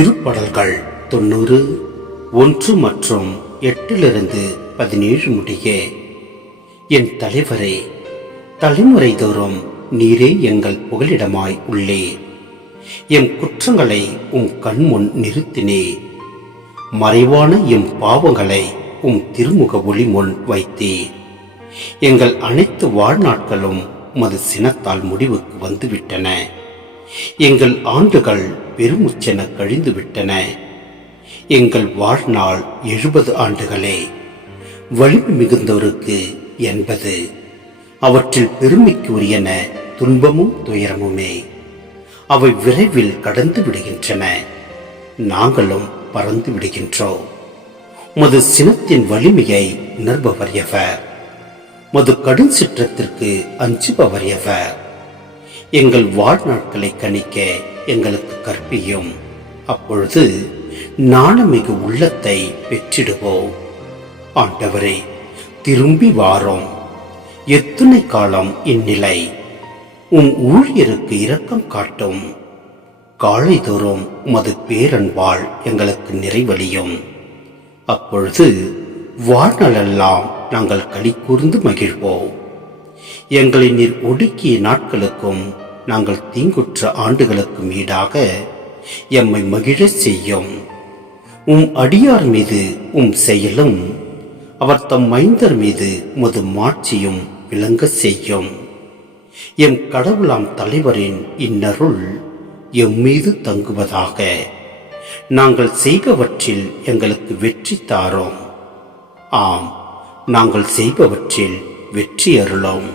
திருப்படல்கள் 90 1 மற்றும் 8 17 முடிய. என் தலைவரே, தலைமுறை தோறும் நீரே எங்கள் புகலிடமாய் உள்ளே. எம் குற்றங்களை கண்முன் நிறுத்தினே. மறைவான எம் பாவங்களை திருமுக ஒளி முன் வைத்தே. எங்கள் அனைத்து வாழ்நாட்களும் மது சினத்தால் முடிவுக்கு வந்துவிட்டன. எங்கள் ஆண்டுகள் பெருமுச்சென கழிந்து விட்டன. எங்கள் வாழ்நாள் 70 ஆண்டுகளே. வலிமை மிகுந்தோருக்கு 80. அவற்றில் பெருமைக்கு உரியன துன்பமும் துயரமுமே. அவை விரைவில் கடந்து விடுகின்றன. நாங்களும் பறந்து விடுகின்றோம். மது சினத்தின் வலிமையை உணர்பவர் எவர்? மது கடும் சிற்றத்திற்கு அஞ்சுபவர் எவர்? எங்கள் வாழ்நாட்களை கணிக்க எங்களுக்கு கற்பியும். அப்பொழுது நாணமிகு உள்ளத்தை பெற்றிடுவோம். ஆண்டவரே, திரும்பி வாரோம். எத்துணை காலம் இந்நிலை? ஊழியருக்கு இரக்கம் காட்டும். காலைதோறும் மது பேரன்பால் எங்களுக்கு நிறைவழியும். அப்பொழுது வாழ்நாளெல்லாம் நாங்கள் களி கூர்ந்து மகிழ்வோம். எங்களை நீர் ஒடுக்கிய நாட்களுக்கும் நாங்கள் தீங்குற்ற ஆண்டுகளுக்கும் ஈடாக எம்மை மகிழ செய்யும். அடியார் மீது செயலும் அவர் தம் மைந்தர் மீது மது மாட்சியும் விளங்க செய்யும். எம் கடவுளாம் தலைவரின் இன்னருள் எம்மீது தங்குவதாக. நாங்கள் செய்பவற்றில் எங்களுக்கு வெற்றி தாரோம். ஆம், நாங்கள் செய்பவற்றில் வெற்றி அருளோம்.